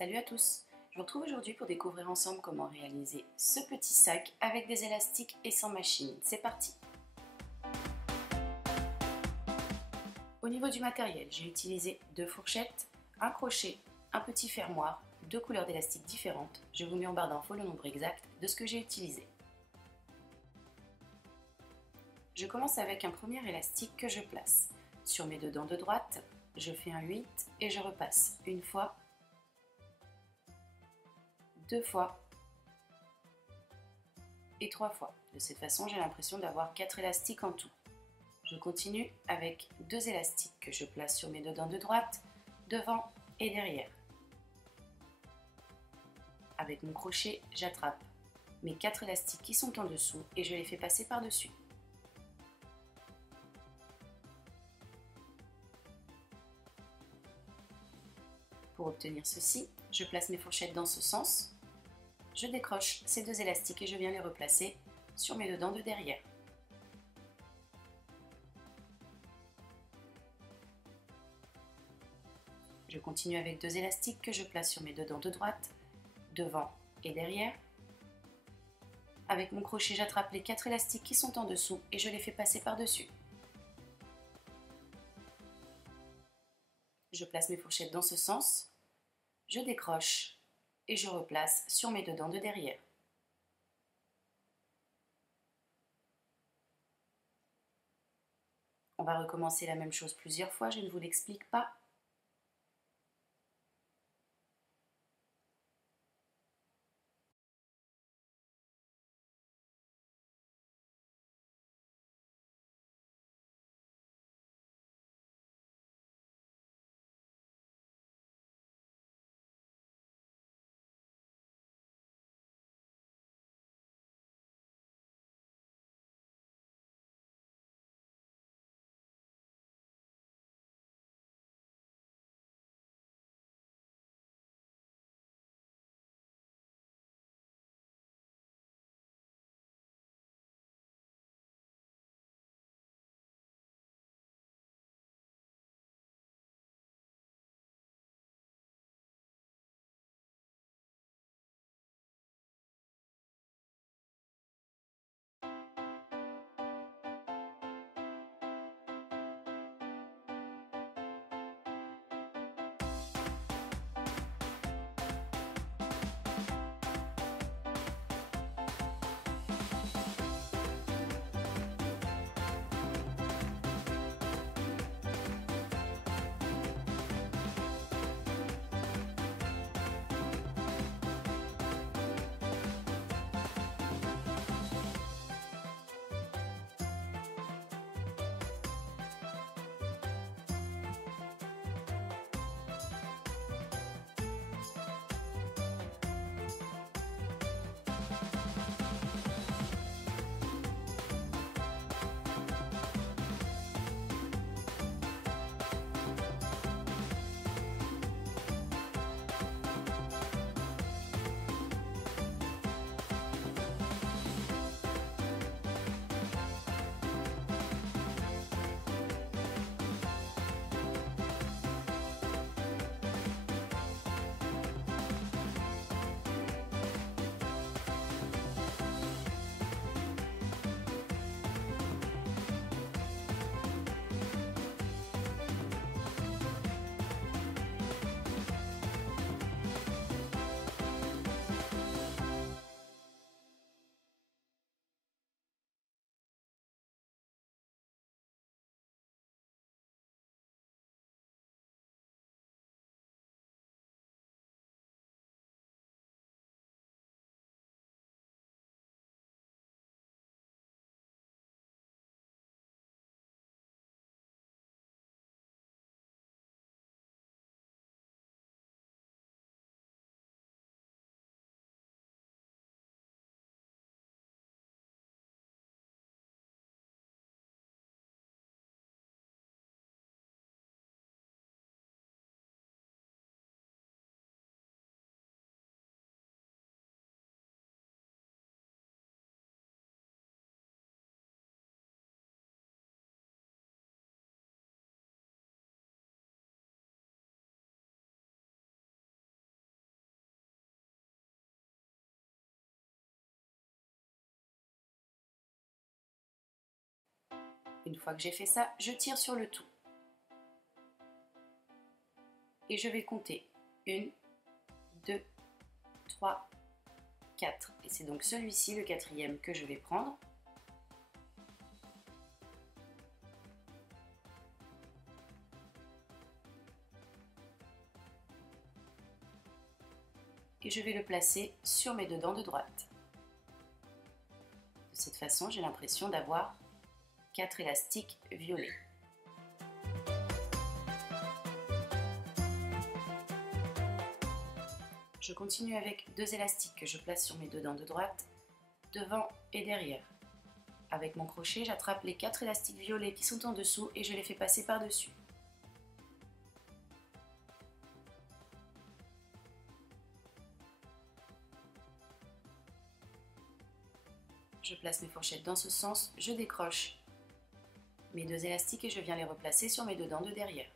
Salut à tous! Je vous retrouve aujourd'hui pour découvrir ensemble comment réaliser ce petit sac avec des élastiques et sans machine. C'est parti! Au niveau du matériel, j'ai utilisé 2 fourchettes, un crochet, un petit fermoir, 2 couleurs d'élastiques différentes. Je vous mets en barre d'infos le nombre exact de ce que j'ai utilisé. Je commence avec un premier élastique que je place. Sur mes 2 dents de droite, je fais un 8 et je repasse une fois, 2 fois et 3 fois. De cette façon, j'ai l'impression d'avoir 4 élastiques en tout. Je continue avec 2 élastiques que je place sur mes 2 dents de droite, devant et derrière. Avec mon crochet, j'attrape mes 4 élastiques qui sont en dessous et je les fais passer par-dessus. Pour obtenir ceci, je place mes fourchettes dans ce sens. Je décroche ces 2 élastiques et je viens les replacer sur mes 2 dents de derrière. Je continue avec 2 élastiques que je place sur mes 2 dents de droite, devant et derrière. Avec mon crochet, j'attrape les 4 élastiques qui sont en dessous et je les fais passer par-dessus. Je place mes fourchettes dans ce sens, je décroche et je replace sur mes 2 dents de derrière. On va recommencer la même chose plusieurs fois, je ne vous l'explique pas. Une fois que j'ai fait ça, je tire sur le tout. Et je vais compter 1, 2, 3, 4. Et c'est donc celui-ci, le quatrième, que je vais prendre. Et je vais le placer sur mes deux dents de droite. De cette façon, j'ai l'impression d'avoir 4 élastiques violets. Je continue avec 2 élastiques que je place sur mes deux dents de droite, devant et derrière. Avec mon crochet, j'attrape les 4 élastiques violets qui sont en dessous et je les fais passer par-dessus. Je place mes fourchettes dans ce sens, je décroche mes 2 élastiques et je viens les replacer sur mes deux dents de derrière.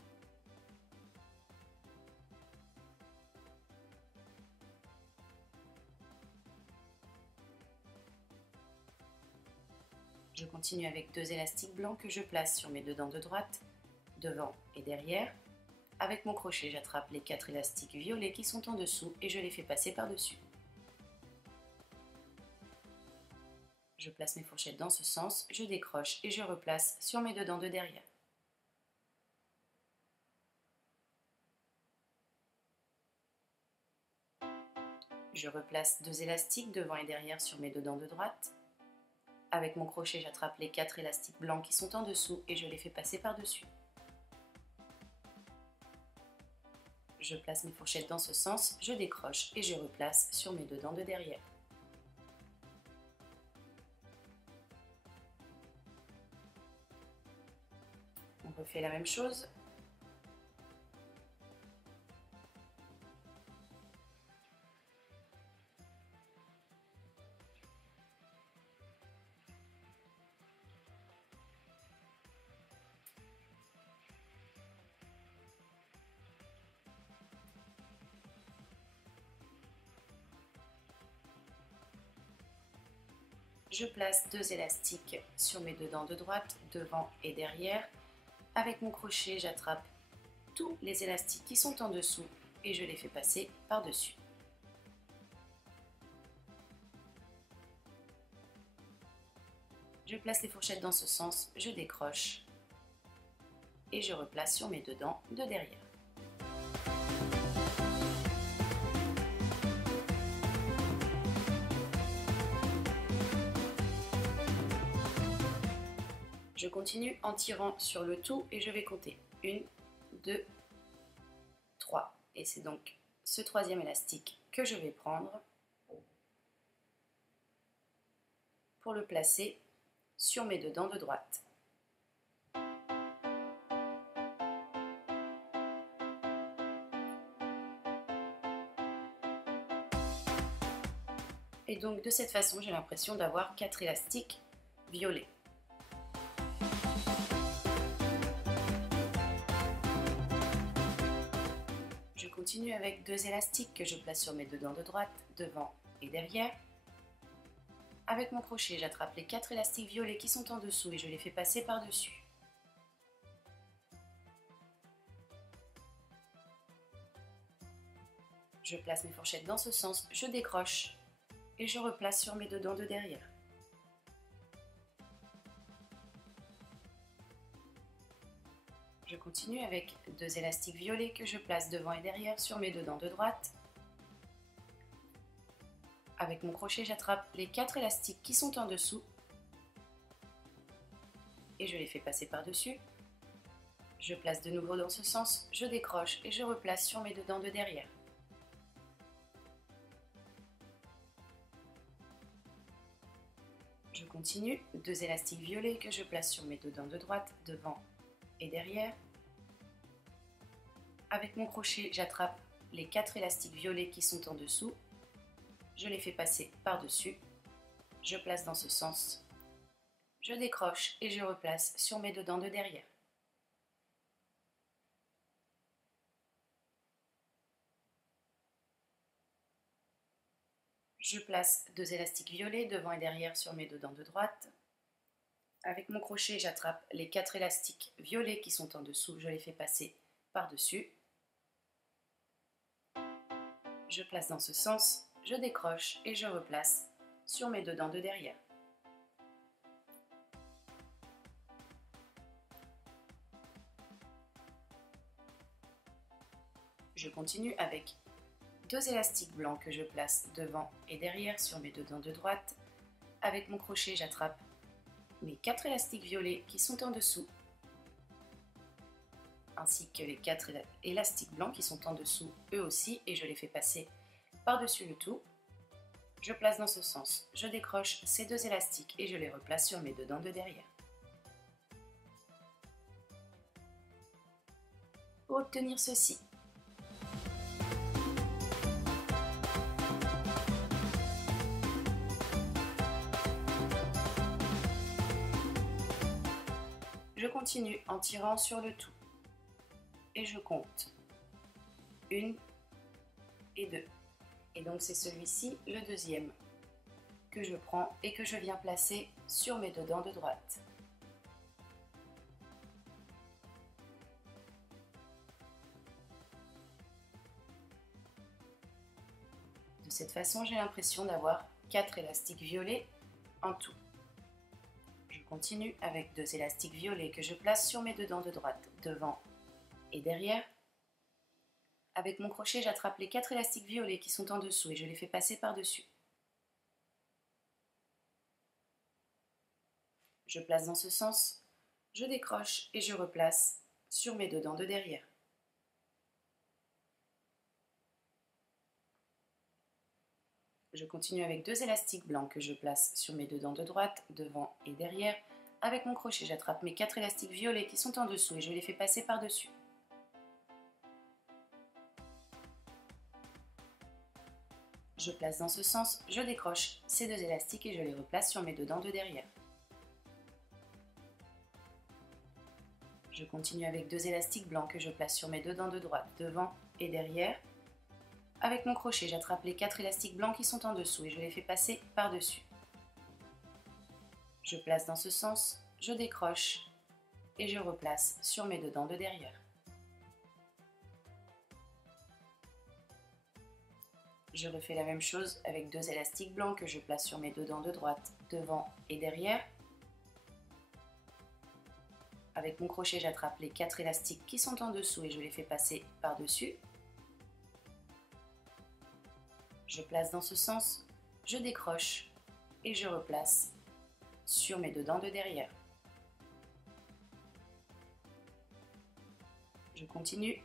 Je continue avec 2 élastiques blancs que je place sur mes deux dents de droite, devant et derrière. Avec mon crochet, j'attrape les 4 élastiques violets qui sont en dessous et je les fais passer par-dessus. Je place mes fourchettes dans ce sens, je décroche et je replace sur mes deux dents de derrière. Je replace 2 élastiques devant et derrière sur mes deux dents de droite. Avec mon crochet, j'attrape les 4 élastiques blancs qui sont en dessous et je les fais passer par-dessus. Je place mes fourchettes dans ce sens, je décroche et je replace sur mes deux dents de derrière. On refait la même chose. Je place 2 élastiques sur mes deux dents de droite, devant et derrière. Avec mon crochet, j'attrape tous les élastiques qui sont en dessous et je les fais passer par-dessus. Je place les fourchettes dans ce sens, je décroche et je replace sur mes deux dents de derrière. Je continue en tirant sur le tout et je vais compter 1, 2, 3. Et c'est donc ce troisième élastique que je vais prendre pour le placer sur mes deux dents de droite. Et donc de cette façon, j'ai l'impression d'avoir 4 élastiques violets. Je continue avec 2 élastiques que je place sur mes deux dents de droite, devant et derrière. Avec mon crochet, j'attrape les 4 élastiques violets qui sont en dessous et je les fais passer par-dessus. Je place mes fourchettes dans ce sens, je décroche et je replace sur mes deux dents de derrière. Je continue avec 2 élastiques violets que je place devant et derrière sur mes deux dents de droite. Avec mon crochet, j'attrape les 4 élastiques qui sont en dessous et je les fais passer par-dessus. Je place de nouveau dans ce sens, je décroche et je replace sur mes deux dents de derrière. Je continue, 2 élastiques violets que je place sur mes deux dents de droite, devant et derrière. Avec mon crochet, j'attrape les 4 élastiques violets qui sont en dessous. Je les fais passer par-dessus. Je place dans ce sens. Je décroche et je replace sur mes deux dents de derrière. Je place 2 élastiques violets devant et derrière sur mes deux dents de droite. Avec mon crochet, j'attrape les 4 élastiques violets qui sont en dessous, je les fais passer par-dessus. Je place dans ce sens, je décroche et je replace sur mes 2 dents de derrière. Je continue avec 2 élastiques blancs que je place devant et derrière sur mes 2 dents de droite. Avec mon crochet, j'attrape mes 4 élastiques violets qui sont en dessous, ainsi que les 4 élastiques blancs qui sont en dessous eux aussi, et je les fais passer par-dessus le tout. Je place dans ce sens, je décroche ces 2 élastiques et je les replace sur mes 2 dents de derrière. Pour obtenir ceci, je continue en tirant sur le tout et je compte 1 et 2. Et donc c'est celui-ci, le deuxième, que je prends et que je viens placer sur mes 2 dents de droite. De cette façon, j'ai l'impression d'avoir 4 élastiques violets en tout. Je continue avec 2 élastiques violets que je place sur mes 2 dents de droite, devant et derrière. Avec mon crochet, j'attrape les 4 élastiques violets qui sont en dessous et je les fais passer par-dessus. Je place dans ce sens, je décroche et je replace sur mes 2 dents de derrière. Je continue avec 2 élastiques blancs que je place sur mes 2 dents de droite, devant et derrière. Avec mon crochet, j'attrape mes 4 élastiques violets qui sont en dessous et je les fais passer par-dessus. Je place dans ce sens, je décroche ces 2 élastiques et je les replace sur mes 2 dents de derrière. Je continue avec 2 élastiques blancs que je place sur mes 2 dents de droite, devant et derrière. Avec mon crochet, j'attrape les 4 élastiques blancs qui sont en dessous et je les fais passer par-dessus. Je place dans ce sens, je décroche et je replace sur mes 2 dents de derrière. Je refais la même chose avec 2 élastiques blancs que je place sur mes 2 dents de droite, devant et derrière. Avec mon crochet, j'attrape les 4 élastiques qui sont en dessous et je les fais passer par-dessus. Je place dans ce sens, je décroche et je replace sur mes 2 dents de derrière. Je continue.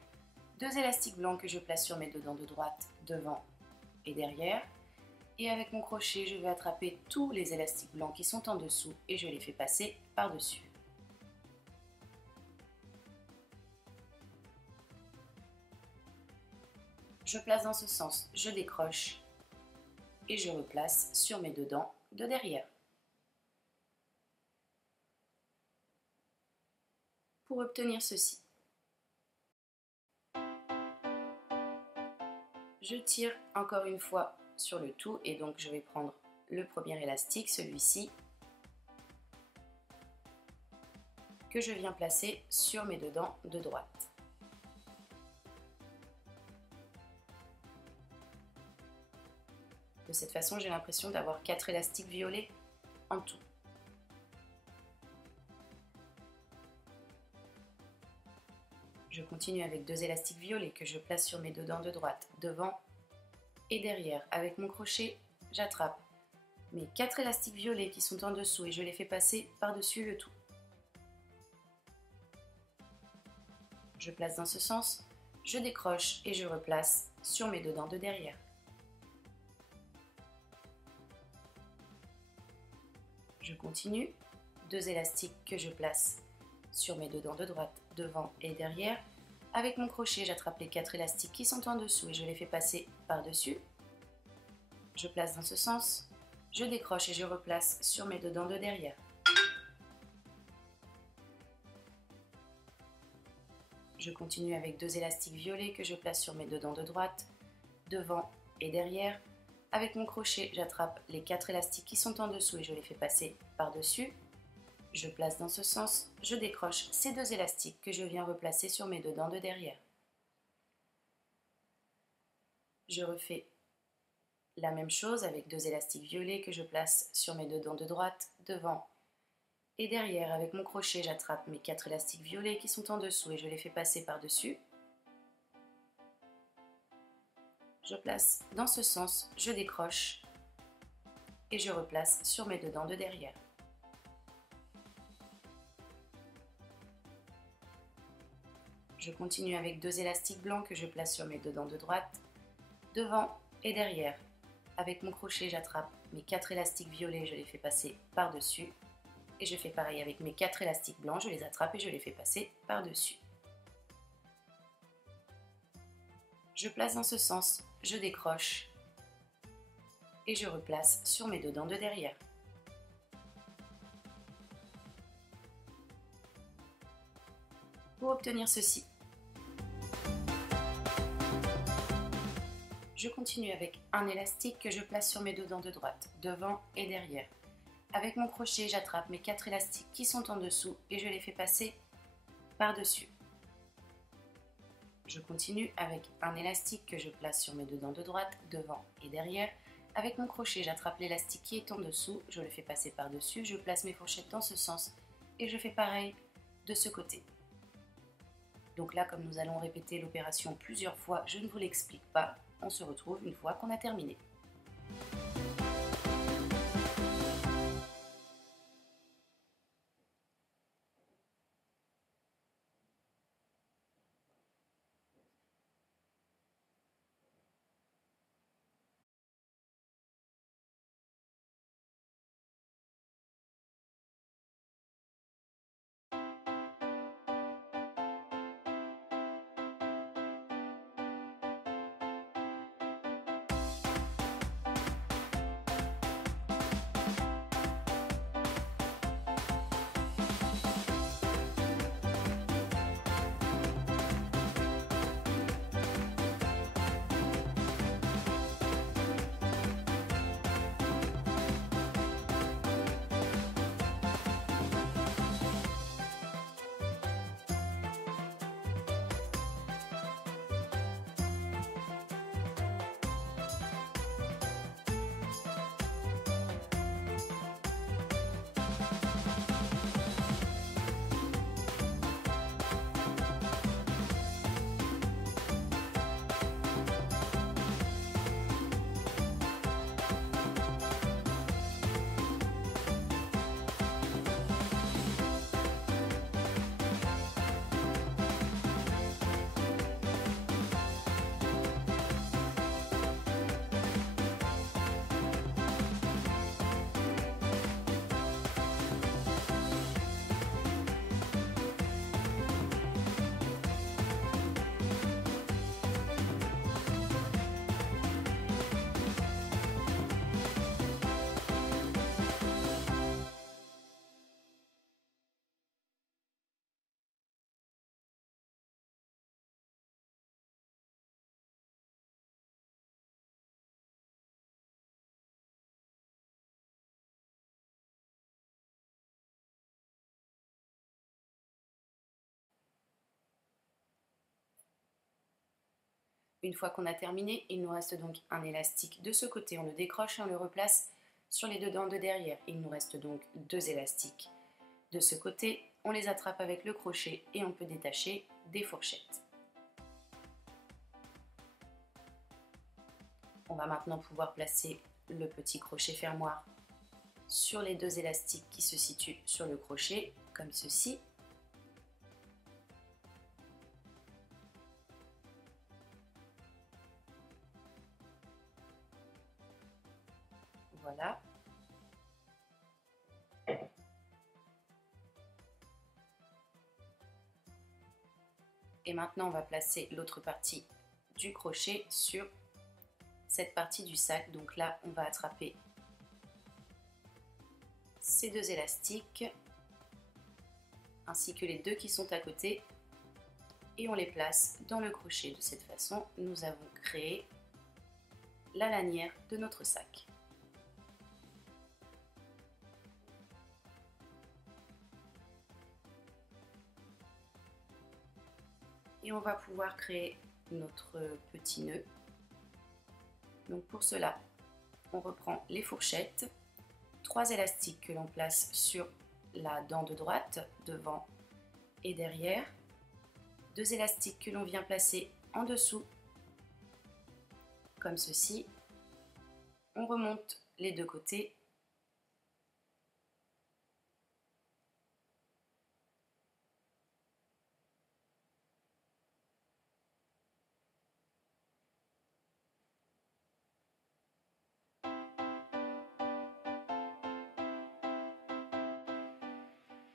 2 élastiques blancs que je place sur mes 2 dents de droite, devant et derrière. Et avec mon crochet, je vais attraper tous les élastiques blancs qui sont en dessous et je les fais passer par-dessus. Je place dans ce sens, je décroche et je replace sur mes 2 dents de derrière. Pour obtenir ceci, je tire encore une fois sur le tout et donc je vais prendre le premier élastique, celui-ci, que je viens placer sur mes 2 dents de droite. De cette façon, j'ai l'impression d'avoir 4 élastiques violets en tout. Je continue avec 2 élastiques violets que je place sur mes 2 dents de droite, devant et derrière. Avec mon crochet, j'attrape mes 4 élastiques violets qui sont en dessous et je les fais passer par-dessus le tout. Je place dans ce sens, je décroche et je replace sur mes 2 dents de derrière. Je continue, 2 élastiques que je place sur mes 2 dents de droite, devant et derrière. Avec mon crochet, j'attrape les 4 élastiques qui sont en dessous et je les fais passer par-dessus. Je place dans ce sens, je décroche et je replace sur mes 2 dents de derrière. Je continue avec 2 élastiques violets que je place sur mes 2 dents de droite, devant et derrière. Avec mon crochet, j'attrape les 4 élastiques qui sont en dessous et je les fais passer par-dessus. Je place dans ce sens, je décroche ces deux élastiques que je viens replacer sur mes deux dents de derrière. Je refais la même chose avec deux élastiques violets que je place sur mes deux dents de droite, devant et derrière. Avec mon crochet, j'attrape mes 4 élastiques violets qui sont en dessous et je les fais passer par-dessus. Je place dans ce sens, je décroche et je replace sur mes deux dents de derrière. Je continue avec deux élastiques blancs que je place sur mes deux dents de droite, devant et derrière. Avec mon crochet, j'attrape mes 4 élastiques violets, je les fais passer par-dessus. Et je fais pareil avec mes 4 élastiques blancs, je les attrape et je les fais passer par-dessus. Je place dans ce sens, je décroche et je replace sur mes deux dents de derrière. Pour obtenir ceci, je continue avec un élastique que je place sur mes deux dents de droite, devant et derrière. Avec mon crochet, j'attrape mes 4 élastiques qui sont en dessous et je les fais passer par-dessus. Je continue avec un élastique que je place sur mes deux dents de droite, devant et derrière. Avec mon crochet, j'attrape l'élastique qui est en dessous, je le fais passer par-dessus, je place mes fourchettes dans ce sens et je fais pareil de ce côté. Donc là, comme nous allons répéter l'opération plusieurs fois, je ne vous l'explique pas. On se retrouve une fois qu'on a terminé. Une fois qu'on a terminé, il nous reste donc un élastique de ce côté, on le décroche et on le replace sur les deux dents de derrière. Il nous reste donc deux élastiques de ce côté, on les attrape avec le crochet et on peut détacher des fourchettes. On va maintenant pouvoir placer le petit crochet fermoir sur les deux élastiques qui se situent sur le crochet, comme ceci. Voilà. Et maintenant, on va placer l'autre partie du crochet sur cette partie du sac. Donc là, on va attraper ces deux élastiques ainsi que les deux qui sont à côté et on les place dans le crochet. De cette façon, nous avons créé la lanière de notre sac. et on va pouvoir créer notre petit nœud. Donc pour cela, on reprend les fourchettes, 3 élastiques que l'on place sur la dent de droite, devant et derrière, 2 élastiques que l'on vient placer en dessous, comme ceci. On remonte les 2 côtés.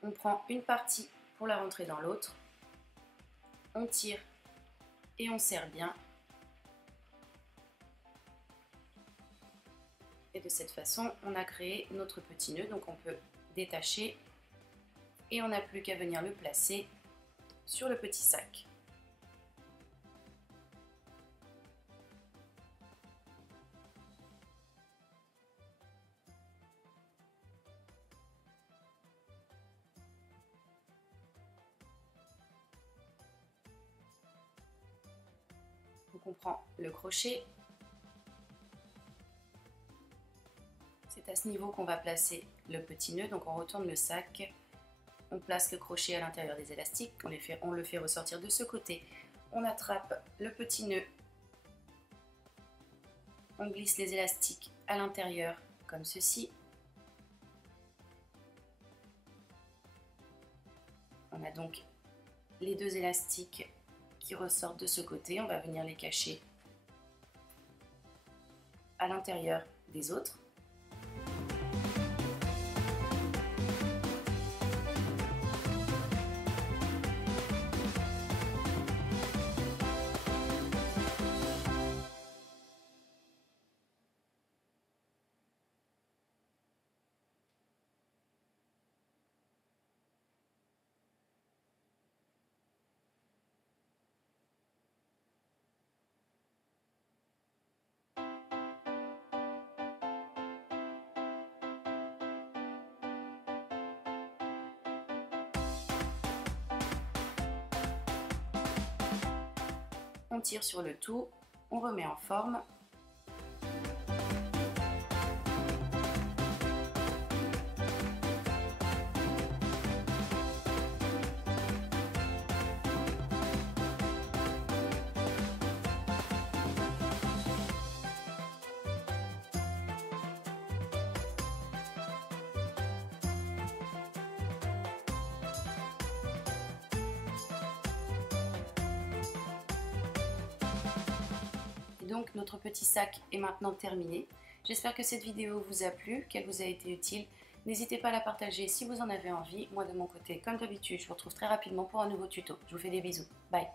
On prend une partie pour la rentrer dans l'autre. On tire et on serre bien. Et de cette façon, on a créé notre petit nœud. Donc on peut détacher et on n'a plus qu'à venir le placer sur le petit sac. Donc on prend le crochet. C'est à ce niveau qu'on va placer le petit nœud. Donc on retourne le sac, on place le crochet à l'intérieur des élastiques, on le fait ressortir de ce côté. On attrape le petit nœud, on glisse les élastiques à l'intérieur comme ceci. On a donc les 2 élastiques qui ressortent de ce côté. On va venir les cacher à l'intérieur des autres. On tire sur le tout, on remet en forme. Donc notre petit sac est maintenant terminé. J'espère que cette vidéo vous a plu, qu'elle vous a été utile. N'hésitez pas à la partager si vous en avez envie. Moi de mon côté, comme d'habitude, je vous retrouve très rapidement pour un nouveau tuto. Je vous fais des bisous. Bye!